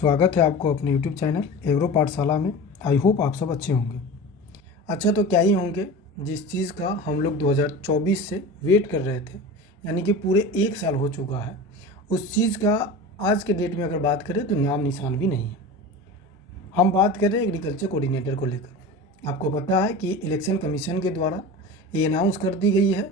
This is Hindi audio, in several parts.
स्वागत है आपको अपने YouTube चैनल एग्रो पाठशाला में। आई होप आप सब अच्छे होंगे। अच्छा तो क्या ही होंगे, जिस चीज़ का हम लोग 2024 से वेट कर रहे थे, यानी कि पूरे 1 साल हो चुका है, उस चीज़ का आज के डेट में अगर बात करें तो नाम निशान भी नहीं है। हम बात कर रहे हैं एग्रीकल्चर कोऑर्डिनेटर को लेकर। आपको पता है कि इलेक्शन कमीशन के द्वारा ये अनाउंस कर दी गई है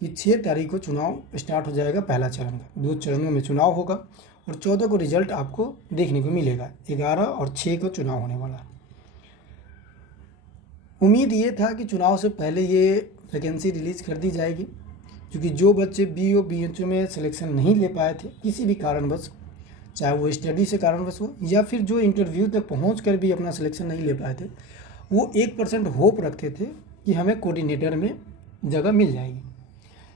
कि 6 तारीख को चुनाव स्टार्ट हो जाएगा। पहला चरण का 2 चरणों में चुनाव होगा और 14 को रिजल्ट आपको देखने को मिलेगा। 11 और 6 को चुनाव होने वाला है। उम्मीद ये था कि चुनाव से पहले ये वैकेंसी रिलीज़ कर दी जाएगी, क्योंकि जो बच्चे BO BHO में सिलेक्शन नहीं ले पाए थे किसी भी कारणवश, चाहे वो स्टडी से कारणवश हो या फिर जो इंटरव्यू तक पहुँच कर भी अपना सिलेक्शन नहीं ले पाए थे, वो 1% होप रखते थे कि हमें कोऑर्डिनेटर में जगह मिल जाएगी।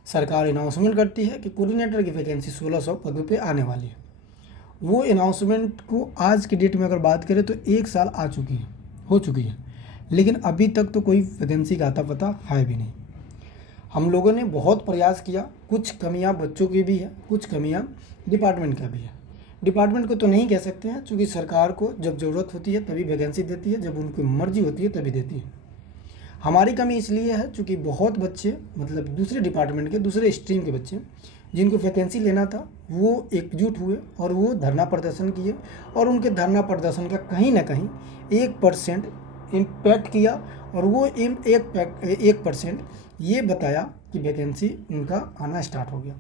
सरकार अनाउंसमेंट करती है कि कोऑर्डिनेटर की वैकेंसी 1600 पदों पे आने वाली है। वो अनाउंसमेंट को आज की डेट में अगर बात करें तो 1 साल हो चुकी है, लेकिन अभी तक तो कोई वैकेंसी का अता पता है भी नहीं। हम लोगों ने बहुत प्रयास किया, कुछ कमियां बच्चों की भी है, कुछ कमियां डिपार्टमेंट का भी है। डिपार्टमेंट को तो नहीं कह सकते हैं, क्योंकि सरकार को जब ज़रूरत होती है तभी वैकेंसी देती है, जब उनकी मर्जी होती है तभी देती है। हमारी कमी इसलिए है क्योंकि बहुत बच्चे, मतलब दूसरे डिपार्टमेंट के, दूसरे स्ट्रीम के बच्चे जिनको वैकेंसी लेना था, वो एकजुट हुए और वो धरना प्रदर्शन किए, और उनके धरना प्रदर्शन का कहीं ना कहीं 1% इम्पैक्ट किया, और वो 1% ये बताया कि वैकेंसी उनका आना स्टार्ट हो गया।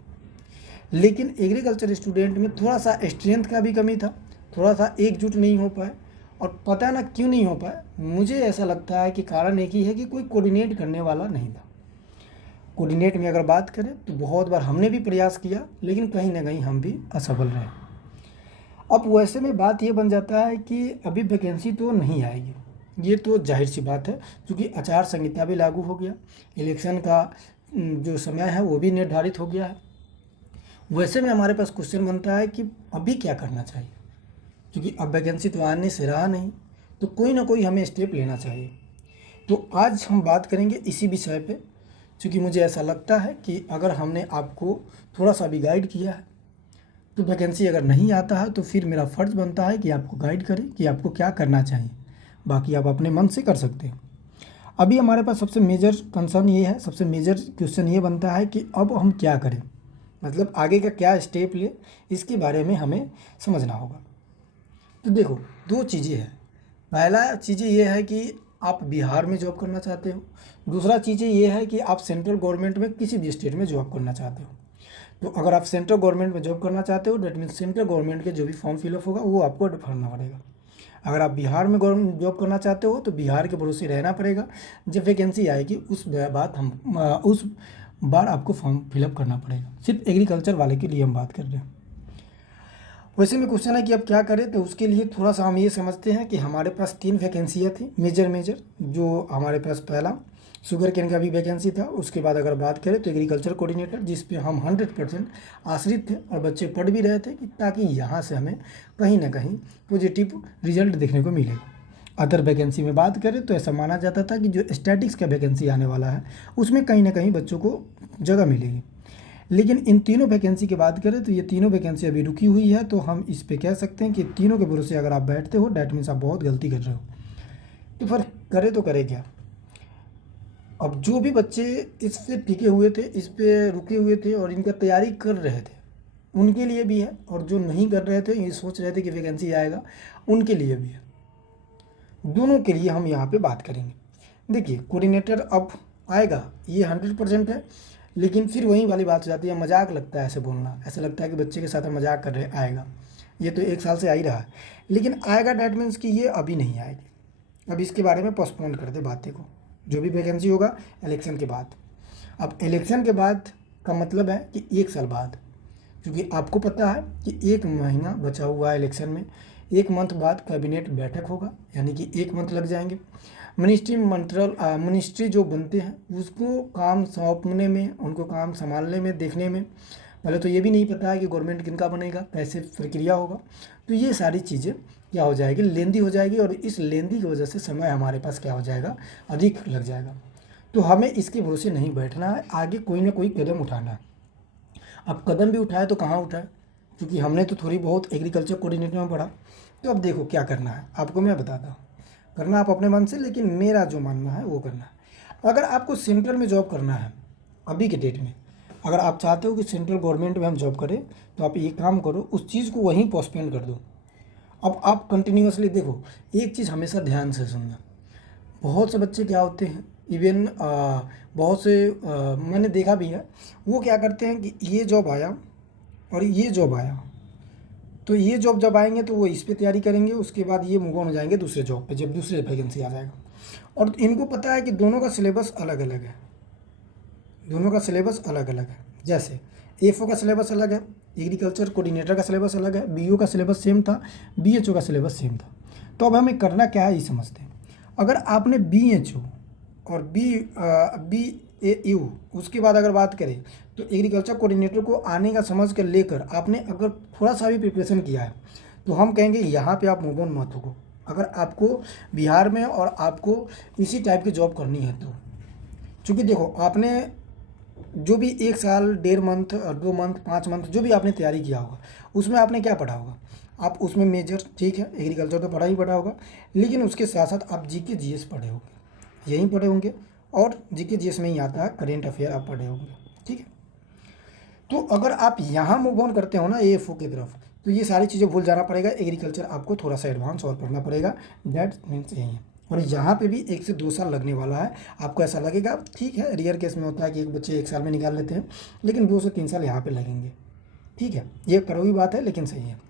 लेकिन एग्रीकल्चर स्टूडेंट में थोड़ा सा स्ट्रेंथ का भी कमी था, थोड़ा सा एकजुट नहीं हो पाए, और पता ना क्यों नहीं हो पाए। मुझे ऐसा लगता है कि कारण एक ही है कि कोई कोऑर्डिनेट करने वाला नहीं था। कोऑर्डिनेट में अगर बात करें तो बहुत बार हमने भी प्रयास किया, लेकिन कहीं ना कहीं हम भी असफल रहे। अब वैसे में बात ये बन जाता है कि अभी वैकेंसी तो नहीं आएगी, ये तो जाहिर सी बात है, क्योंकि आचार संहिता भी लागू हो गया, इलेक्शन का जो समय है वो भी निर्धारित हो गया है। वैसे में हमारे पास क्वेश्चन बनता है कि अभी क्या करना चाहिए, क्योंकि अब वैकेंसी तो आने से रहा नहीं, तो कोई ना कोई हमें स्टेप लेना चाहिए। तो आज हम बात करेंगे इसी विषय पे, क्योंकि मुझे ऐसा लगता है कि अगर हमने आपको थोड़ा सा भी गाइड किया है तो वैकेंसी अगर नहीं आता है तो फिर मेरा फ़र्ज़ बनता है कि आपको गाइड करें कि आपको क्या करना चाहिए। बाकी आप अपने मन से कर सकते हैं। अभी हमारे पास सबसे मेजर कंसर्न ये है, सबसे मेजर क्वेश्चन ये बनता है कि अब हम क्या करें, मतलब आगे का क्या स्टेप ले, इसके बारे में हमें समझना होगा। तो देखो, 2 चीज़ें हैं। पहला चीज़ें ये है कि आप बिहार में जॉब करना चाहते हो, दूसरा चीज़ें ये है कि आप सेंट्रल गवर्नमेंट में किसी भी स्टेट में जॉब करना चाहते हो। तो अगर आप सेंट्रल गवर्नमेंट में जॉब करना चाहते हो, डेट मीन्स सेंट्रल गवर्नमेंट के जो भी फॉर्म फिलअप होगा वो आपको भरना पड़ेगा। अगर आप बिहार में गवर्नमेंट जॉब करना चाहते हो तो बिहार के भरोसे रहना पड़ेगा। जब वैकेंसी आएगी उस बार आपको फॉर्म फिलअप करना पड़ेगा। सिर्फ एग्रीकल्चर वाले के लिए हम बात कर रहे हैं। वैसे में क्वेश्चन है कि अब क्या करें, तो उसके लिए थोड़ा सा हम ये समझते हैं कि हमारे पास 3 वैकेंसियाँ थी मेजर, जो हमारे पास पहला शुगर केन का भी वैकेंसी था। उसके बाद अगर बात करें तो एग्रीकल्चर कोऑर्डिनेटर, जिस पे हम 100% आश्रित थे और बच्चे पढ़ भी रहे थे कि ताकि यहाँ से हमें कहीं ना कहीं पॉजिटिव रिजल्ट देखने को मिलेगा। अदर वैकेंसी में बात करें तो ऐसा माना जाता था कि जो स्टैटिक्स का वैकेंसी आने वाला है उसमें कहीं ना कहीं बच्चों को जगह मिलेगी। लेकिन इन तीनों वैकेंसी की बात करें तो ये तीनों वैकेंसी अभी रुकी हुई है, तो हम इस पे कह सकते हैं कि तीनों के भरोसे अगर आप बैठते हो, डैट मीन्स आप बहुत गलती कर रहे हो। तो फिर करे तो करे क्या। अब जो भी बच्चे इस पे टिके हुए थे, इस पे रुके हुए थे और इनका तैयारी कर रहे थे, उनके लिए भी है, और जो नहीं कर रहे थे, ये सोच रहे थे कि वैकेंसी आएगा, उनके लिए भी है। दोनों के लिए हम यहाँ पे बात करेंगे। देखिए, कोऑर्डिनेटर अब आएगा, ये 100% है, लेकिन फिर वही वाली बात हो जाती है, मजाक लगता है ऐसे बोलना, ऐसा लगता है कि बच्चे के साथ हम मजाक कर रहे हैं। आएगा, ये तो 1 साल से आ ही रहा है, लेकिन आएगा डैट मीन्स कि ये अभी नहीं आएगी। अब इसके बारे में पोस्टपोन कर दे बातें को, जो भी वैकेंसी होगा इलेक्शन के बाद। अब इलेक्शन के बाद का मतलब है कि 1 साल बाद, क्योंकि आपको पता है कि 1 महीना बचा हुआ है इलेक्शन में। 1 मंथ बाद कैबिनेट बैठक होगा, यानी कि 1 मंथ लग जाएंगे। मिनिस्ट्री जो बनते हैं उसको काम सौंपने में, उनको काम संभालने में, देखने में पहले तो ये भी नहीं पता है कि गवर्नमेंट किनका बनेगा, कैसे प्रक्रिया होगा। तो ये सारी चीज़ें क्या हो जाएगी, लेंदी हो जाएगी, और इस लेंदी की वजह से समय हमारे पास क्या हो जाएगा, अधिक लग जाएगा। तो हमें इसके भरोसे नहीं बैठना है, आगे कोई ना कोई कदम उठाना है। अब कदम भी उठाए तो कहाँ उठाए, क्योंकि हमने तो थोड़ी बहुत एग्रीकल्चर कोऑर्डिनेटर में पढ़ा। तो अब देखो क्या करना है आपको, मैं बताता हूँ। करना आप अपने मन से, लेकिन मेरा जो मानना है वो करना है। अगर आपको सेंट्रल में जॉब करना है अभी के डेट में, अगर आप चाहते हो कि सेंट्रल गवर्नमेंट में हम जॉब करें, तो आप ये काम करो, उस चीज़ को वहीं पोस्टपोन कर दो। अब आप कंटिन्यूअसली देखो, एक चीज़ हमेशा ध्यान से सुनना। बहुत से बच्चे क्या होते हैं, इवन बहुत से मैंने देखा भी है, वो क्या करते हैं कि ये जॉब आया और ये जॉब आया, तो ये जॉब जब आएंगे तो वो इस पे तैयारी करेंगे, उसके बाद ये मूव ऑन हो जाएंगे दूसरे जॉब पे जब दूसरे वैकेंसी आ जाएगा। और इनको पता है कि दोनों का सिलेबस अलग अलग है, दोनों का सिलेबस अलग अलग है। जैसे एफओ का सिलेबस अलग है, एग्रीकल्चर कोऑर्डिनेटर का सिलेबस अलग है, बीओ का सिलेबस सेम था, बीएचओ का सिलेबस सेम था। तो अब हमें करना क्या है ये समझते हैं। अगर आपने बीएचओ और बीएयू उसके बाद अगर बात करें, तो एग्रीकल्चर कोऑर्डिनेटर को आने का समझ कर लेकर आपने अगर थोड़ा सा भी प्रिपरेशन किया है, तो हम कहेंगे यहाँ पे आप मूव ऑन मत हो। अगर आपको बिहार में और आपको इसी टाइप की जॉब करनी है तो, चूँकि देखो आपने जो भी 1 साल 1.5 मंथ 2 मंथ 5 मंथ जो भी आपने तैयारी किया होगा, उसमें आपने क्या पढ़ा होगा। आप उसमें मेजर, ठीक है, एग्रीकल्चर तो पढ़ा ही पढ़ा होगा, लेकिन उसके साथ साथ आप जीके जीएस पढ़े होंगे, यहीं पढ़े होंगे, और जीके जीएस में ही आता है करेंट अफेयर आप पढ़े होंगे, ठीक है। तो अगर आप यहाँ मूव ऑन करते हो ना एएफओ की तरफ, तो ये सारी चीज़ें भूल जाना पड़ेगा, एग्रीकल्चर आपको थोड़ा सा एडवांस और पढ़ना पड़ेगा, दैट मीन्स यही है। और यहाँ पे भी 1 से 2 साल लगने वाला है। आपको ऐसा लगेगा, ठीक है, रेयर केस में होता है कि एक बच्चे 1 साल में निकाल लेते हैं, लेकिन 2 से 3 साल यहाँ पे लगेंगे, ठीक है। ये कड़वी बात है लेकिन सही है।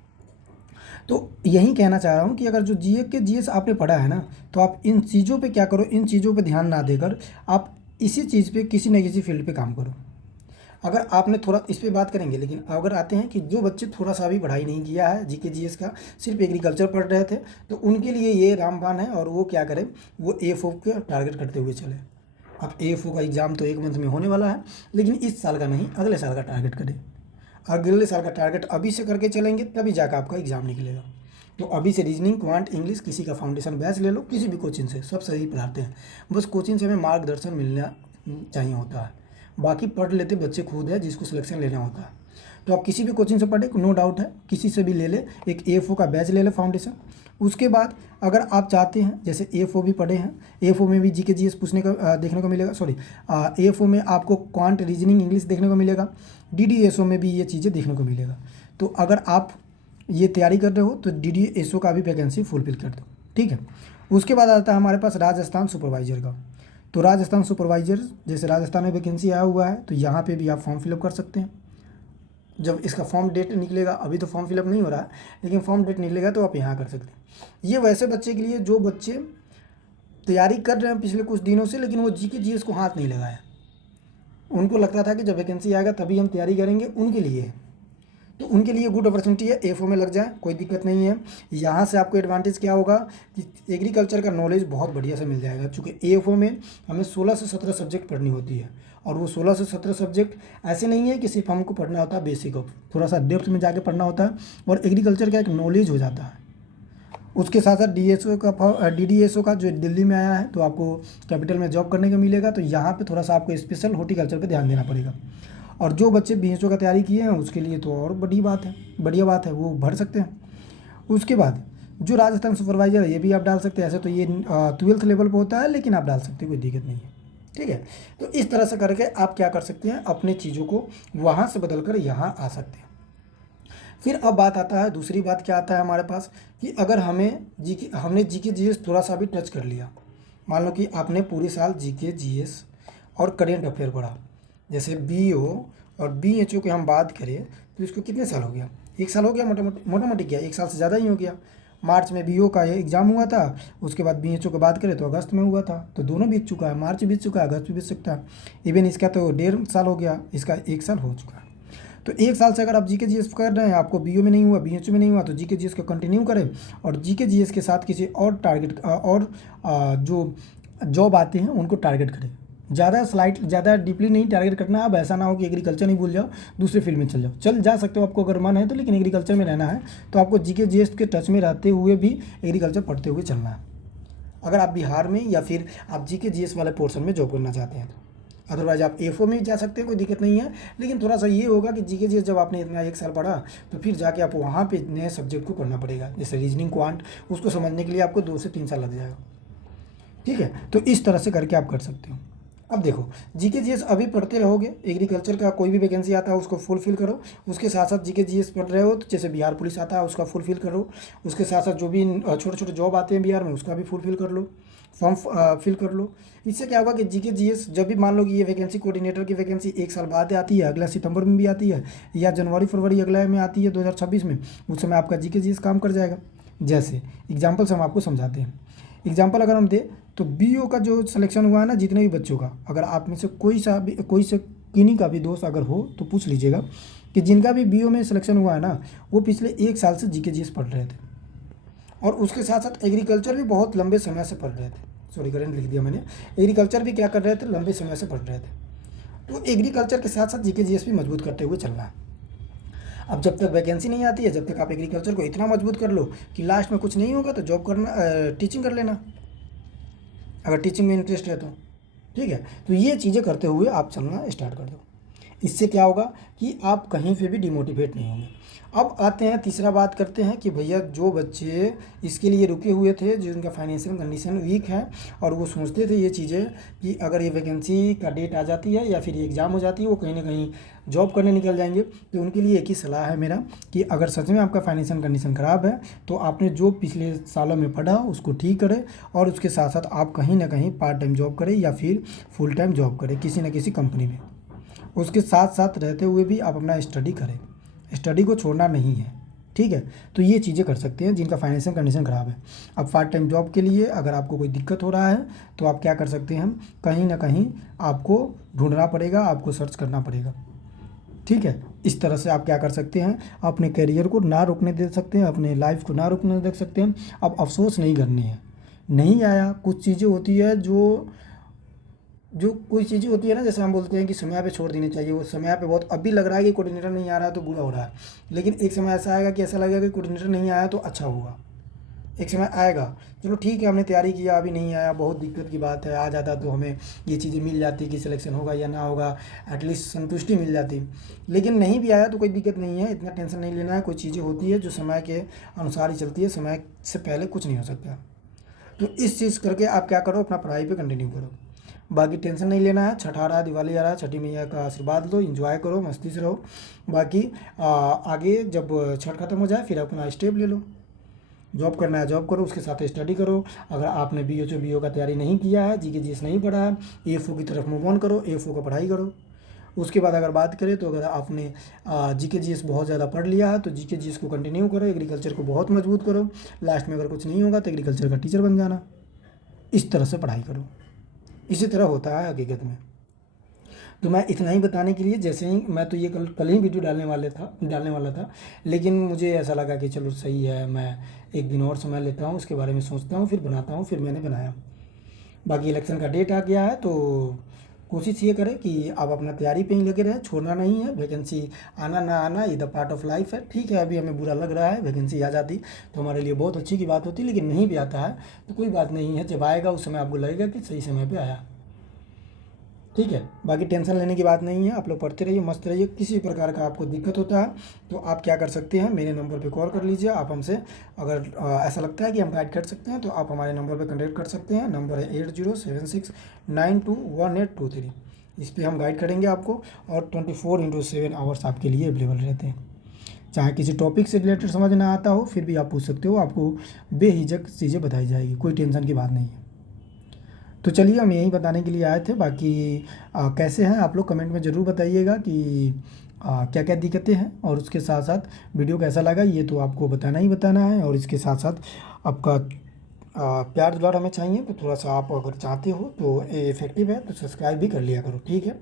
तो यही कहना चाह रहा हूँ कि अगर जो जीएस आपने पढ़ा है ना, तो आप इन चीज़ों पे क्या करो, इन चीज़ों पे ध्यान ना देकर आप इसी चीज़ पे किसी न किसी फील्ड पे काम करो। अगर आपने थोड़ा इस पे बात करेंगे, लेकिन अगर आते हैं कि जो बच्चे थोड़ा सा भी पढ़ाई नहीं किया है जीके जीएस का, सिर्फ एग्रीकल्चर पढ़ रहे थे, तो उनके लिए ये रामबाण है। और वो क्या करें, वो एएफओ के टारगेट करते हुए चले। अब एएफओ का एग्ज़ाम तो 1 मंथ में होने वाला है, लेकिन इस साल का नहीं, अगले साल का टारगेट करें। अगले साल का टारगेट अभी से करके चलेंगे, तभी जाकर आपका एग्ज़ाम निकलेगा। तो अभी से रीजनिंग, क्वांट, इंग्लिश किसी का फाउंडेशन बैच ले लो, किसी भी कोचिंग से, सब सही पढ़ाते हैं। बस कोचिंग से हमें मार्गदर्शन मिलना चाहिए होता है, बाकी पढ़ लेते बच्चे खुद है जिसको सिलेक्शन लेना होता है। तो आप किसी भी कोचिंग से पढ़े, नो डाउट है, किसी से भी ले ले, एक एएफओ का बैच ले ले फाउंडेशन। उसके बाद अगर आप चाहते हैं, जैसे एएफओ भी पढ़े हैं, एएफओ में भी जीके जीएस पूछने का देखने को मिलेगा, सॉरी, एएफओ में आपको क्वांट, रीजनिंग, इंग्लिश देखने को मिलेगा, डीडीएसओ में भी ये चीज़ें देखने को मिलेगा। तो अगर आप ये तैयारी कर रहे हो तो डीडीएसओ का भी वैकेंसी फुलफिल कर दो, ठीक है। उसके बाद आता है हमारे पास राजस्थान सुपरवाइजर का। तो राजस्थान सुपरवाइजर, जैसे राजस्थान में वैकेंसी आया हुआ है, तो यहाँ पे भी आप फॉर्म फिलअप कर सकते हैं। जब इसका फॉर्म डेट निकलेगा, अभी तो फॉर्म फिलअप नहीं हो रहा है, लेकिन फॉर्म डेट निकलेगा तो आप यहाँ कर सकते हैं। ये वैसे बच्चे के लिए जो बच्चे तैयारी कर रहे हैं पिछले कुछ दिनों से, लेकिन वो जीके जीएस को हाथ नहीं लगाया, उनको लगता था कि जब वैकेंसी आएगा तभी हम तैयारी करेंगे, उनके लिए है। तो उनके लिए गुड अपॉर्चुनिटी है, एएफओ में लग जाए, कोई दिक्कत नहीं है। यहाँ से आपको एडवांटेज क्या होगा कि एग्रीकल्चर का नॉलेज बहुत बढ़िया से मिल जाएगा, क्योंकि एएफओ में हमें 16 से 17 सब्जेक्ट पढ़नी होती है। और वो 16 से 17 सब्जेक्ट ऐसे नहीं है कि सिर्फ हमको पढ़ना होता है बेसिक, थोड़ा सा डेप्थ में जाके पढ़ना होता है, और एग्रीकल्चर का एक नॉलेज हो जाता है। उसके साथ साथ डीडीएसओ का जो दिल्ली में आया है, तो आपको कैपिटल में जॉब करने को मिलेगा। तो यहाँ पे थोड़ा सा आपको स्पेशल हॉर्टिकल्चर पे ध्यान देना पड़ेगा। और जो बच्चे बीएचओ का तैयारी किए हैं उसके लिए तो और बढ़िया बात है, वो भर सकते हैं। उसके बाद जो राजस्थान सुपरवाइजर है, ये भी आप डाल सकते हैं। ऐसे तो ये 12th लेवल पर होता है, लेकिन आप डाल सकते हैं, कोई दिक्कत नहीं है, ठीक है। तो इस तरह से करके आप क्या कर सकते हैं, अपने चीज़ों को वहाँ से बदल कर यहाँ आ सकते हैं। फिर अब बात आता है, दूसरी बात क्या आता है हमारे पास, कि अगर हमने जीके जीएस थोड़ा सा भी टच कर लिया, मान लो कि आपने पूरे साल जीके जीएस और करेंट अफेयर पढ़ा, जैसे बीओ और बीएचओ की हम बात करें तो इसको कितने साल हो गया, 1 साल हो गया, मोटा मोटी क्या 1 साल से ज़्यादा ही हो गया। मार्च में बीओ का ये एग्ज़ाम हुआ था, उसके बाद बीएचओ की बात करें तो अगस्त में हुआ था, तो दोनों बीत चुका है, मार्च बीत चुका है, अगस्त भी बीत सकता है। इवन इसका तो 1.5 साल हो गया, इसका 1 साल हो चुका है। तो 1 साल से अगर आप जीके जीएस कर रहे हैं, आपको बीओ में नहीं हुआ, बीएचओ में नहीं हुआ, तो जीके जीएस को कंटिन्यू करें, और जीके जीएस के साथ किसी और टारगेट और जो जॉब आते हैं उनको टारगेट करें। ज़्यादा डीपली नहीं टारगेट करना। अब ऐसा ना हो कि एग्रीकल्चर नहीं भूल जाओ, दूसरे फील्ड में चल जा सकते हो आपको अगर मन है तो, लेकिन एग्रीकल्चर में रहना है तो आपको जीके जीएस के टच में रहते हुए भी एग्रीकल्चर पढ़ते हुए चलना है, अगर आप बिहार में या फिर आप जीके जीएस वाले पोर्शन में जॉब करना चाहते हैं तो। अदरवाइज आप एफओ में भी जा सकते हैं, कोई दिक्कत नहीं है। लेकिन थोड़ा सा ये होगा कि जीके जीएस जब आपने इतना 1 साल पढ़ा तो फिर जाके आप वहाँ पे नए सब्जेक्ट को करना पड़ेगा, जैसे रीजनिंग क्वांट, उसको समझने के लिए आपको 2 से 3 साल लग जाएगा। ठीक है, तो इस तरह से करके आप कर सकते हो। अब देखो, जीके जीएस अभी पढ़ते रहोगे, एग्रीकल्चर का कोई भी वैकेंसी आता है उसको फुलफिल करो, उसके साथ साथ जीके जीएस पढ़ रहे हो तो जैसे बिहार पुलिस आता है उसका फुलफिल करो, उसके साथ साथ जो भी छोटे छोटे जॉब आते हैं बिहार में उसका भी फुलफिल कर लो, फॉर्म फिल कर लो। इससे क्या होगा कि जीके जीएस जब भी मान लो कि ये वैकेंसी कोऑर्डिनेटर की वैकेंसी 1 साल बाद आती है, अगला सितंबर में भी आती है या जनवरी फरवरी अगला में आती है 2026 में, उस समय आपका जीके जीएस काम कर जाएगा। जैसे एग्जाम्पल से हम आपको समझाते हैं। एग्जाम्पल अगर हम दें तो बीओ का जो सिलेक्शन हुआ है ना, जितने भी बच्चों का, अगर आप में से कोई से किन्हीं का भी दोस्त अगर हो तो पूछ लीजिएगा कि जिनका भी बीओ में सिलेक्शन हुआ है ना, वो पिछले 1 साल से जीके जीएस पढ़ रहे थे और उसके साथ साथ एग्रीकल्चर भी बहुत लंबे समय से पढ़ रहे थे। सॉरी, करेंट लिख दिया मैंने। एग्रीकल्चर भी क्या कर रहे थे, लंबे समय से पढ़ रहे थे। तो एग्रीकल्चर के साथ साथ जीके जीएस भी मजबूत करते हुए चलना है। अब जब तक वैकेंसी नहीं आती है, जब तक आप एग्रीकल्चर को इतना मजबूत कर लो कि लास्ट में कुछ नहीं होगा तो जॉब करना, टीचिंग कर लेना, अगर टीचिंग में इंटरेस्ट है तो। ठीक है, तो ये चीज़ें करते हुए आप चलना स्टार्ट कर दो। इससे क्या होगा कि आप कहीं पे भी डिमोटिवेट नहीं होंगे। अब आते हैं तीसरा, बात करते हैं कि भैया जो बच्चे इसके लिए रुके हुए थे, जिनका फाइनेंशियल कंडीशन वीक है और वो सोचते थे ये चीज़ें कि अगर ये वैकेंसी का डेट आ जाती है या फिर ये एग्ज़ाम हो जाती है, वो कहीं ना कहीं जॉब करने निकल जाएंगे, तो उनके लिए एक ही सलाह है मेरा कि अगर सच में आपका फाइनेंशियल कंडीशन ख़राब है तो आपने जो पिछले सालों में पढ़ा उसको ठीक करें और उसके साथ साथ आप कहीं ना कहीं पार्ट टाइम जॉब करें या फिर फुल टाइम जॉब करें किसी न किसी कंपनी में। उसके साथ साथ रहते हुए भी आप अपना स्टडी करें, स्टडी को छोड़ना नहीं है। ठीक है, तो ये चीज़ें कर सकते हैं जिनका फाइनेंशियल कंडीशन ख़राब है। अब पार्ट टाइम जॉब के लिए अगर आपको कोई दिक्कत हो रहा है तो आप क्या कर सकते हैं, कहीं ना कहीं आपको ढूंढना पड़ेगा, आपको सर्च करना पड़ेगा। ठीक है, इस तरह से आप क्या कर सकते हैं, अपने करियर को ना रुकने दे सकते हैं, अपने लाइफ को ना रुकने दे सकते हैं। अब अफसोस नहीं करनी है, नहीं आया, कुछ चीज़ें होती है जो कोई चीज़ें होती है ना, जैसे हम बोलते हैं कि समय पे छोड़ देनी चाहिए, वो समय पे बहुत अभी लग रहा है कि कोऑर्डिनेटर नहीं आ रहा है तो बुरा हो रहा है, लेकिन एक समय ऐसा आएगा कि ऐसा लगेगा कि कोऑर्डिनेटर नहीं आया तो अच्छा होगा। एक समय आएगा, चलो ठीक है हमने तैयारी किया, अभी नहीं आया, बहुत दिक्कत की बात है, आ जाता तो हमें ये चीज़ें मिल जाती कि सिलेक्शन होगा या ना होगा, एटलीस्ट संतुष्टि मिल जाती। लेकिन नहीं भी आया तो कोई दिक्कत नहीं है, इतना टेंशन नहीं लेना है। कोई चीज़ें होती है जो समय के अनुसार ही चलती है, समय से पहले कुछ नहीं हो सकता। तो इस चीज़ करके आप क्या करो, अपना पढ़ाई पे कंटिन्यू करो, बाकी टेंशन नहीं लेना है। छठ आ रहा है, दिवाली आ रहा है, छठी मैया का आशीर्वाद लो, एंजॉय करो, मस्ती से रहो। बाकी आगे जब छठ खत्म हो जाए फिर अपना स्टेप ले लो, जॉब करना है जॉब करो, उसके साथ स्टडी करो। अगर आपने बीओ का तैयारी नहीं किया है, जीके जीएस नहीं पढ़ा है, एएफओ की तरफ मूव ऑन करो, एएफओ का पढ़ाई करो। उसके बाद अगर बात करें तो अगर आपने जीके जीएस बहुत ज़्यादा पढ़ लिया है तो जीके जीएस को कंटिन्यू करो, एग्रीकल्चर को बहुत मजबूत करो, लास्ट में अगर कुछ नहीं होगा तो एग्रीकल्चर का टीचर बन जाना। इस तरह से पढ़ाई करो, इसी तरह होता है हकीकत में। तो मैं इतना ही बताने के लिए, जैसे ही मैं तो ये कल ही वीडियो डालने वाला था, लेकिन मुझे ऐसा लगा कि चलो सही है, मैं एक दिन और समय लेता हूँ, उसके बारे में सोचता हूँ, फिर बनाता हूँ, फिर मैंने बनाया। बाकी इलेक्शन का डेट आ गया है तो कोशिश ये करें कि आप अपना तैयारी पे ही लगे रहें, छोड़ना नहीं है। वैकेंसी आना ना आना ये द पार्ट ऑफ लाइफ है। ठीक है, अभी हमें बुरा लग रहा है, वैकेंसी आ जाती तो हमारे लिए बहुत अच्छी की बात होती, लेकिन नहीं भी आता है तो कोई बात नहीं है, जब आएगा उस समय आपको लगेगा कि सही समय पर आया। ठीक है, बाकी टेंशन लेने की बात नहीं है, आप लोग पढ़ते रहिए, मस्त रहिए। किसी प्रकार का आपको दिक्कत होता है तो आप क्या कर सकते हैं, मेरे नंबर पे कॉल कर लीजिए। आप हमसे अगर ऐसा लगता है कि हम गाइड कर सकते हैं तो आप हमारे नंबर पे कॉन्टैक्ट कर सकते हैं। नंबर है 8076921823। इस पर हम गाइड करेंगे आपको, और 24/7 आवर्स आपके लिए अवेलेबल रहते हैं। चाहे किसी टॉपिक से रिलेटेड समझ ना आता हो फिर भी आप पूछ सकते हो, आपको बेहिचक चीज़ें बताई जाएगी, कोई टेंशन की बात नहीं है। तो चलिए, हम यही बताने के लिए आए थे। बाकी कैसे हैं आप लोग कमेंट में ज़रूर बताइएगा कि क्या क्या दिक्कतें हैं, और उसके साथ साथ वीडियो कैसा लगा ये तो आपको बताना ही बताना है। और इसके साथ साथ आपका प्यार दुलार हमें चाहिए, तो थोड़ा सा आप अगर चाहते हो तो ये इफेक्टिव है तो सब्सक्राइब भी कर लिया करो। ठीक है,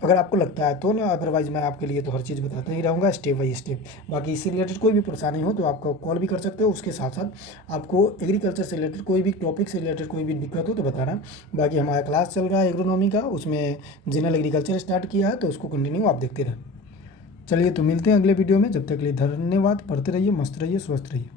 अगर आपको लगता है तो ना, अदरवाइज़ मैं आपके लिए तो हर चीज़ बताता ही रहूँगा स्टेप बाय स्टेप। बाकी इससे रिलेटेड कोई भी परेशानी हो तो आपको कॉल भी कर सकते हो। उसके साथ साथ आपको एग्रीकल्चर से रिलेटेड कोई भी टॉपिक से रिलेटेड कोई भी दिक्कत हो तो बताना। बाकी हमारा क्लास चल रहा है एग्रोनॉमी का, उसमें जनरल एग्रीकल्चर स्टार्ट किया है तो उसको कंटिन्यू आप देखते रहें। चलिए, तो मिलते हैं अगले वीडियो में, जब तक के लिए धन्यवाद। पढ़ते रहिए, मस्त रहिए, स्वस्थ रहिए।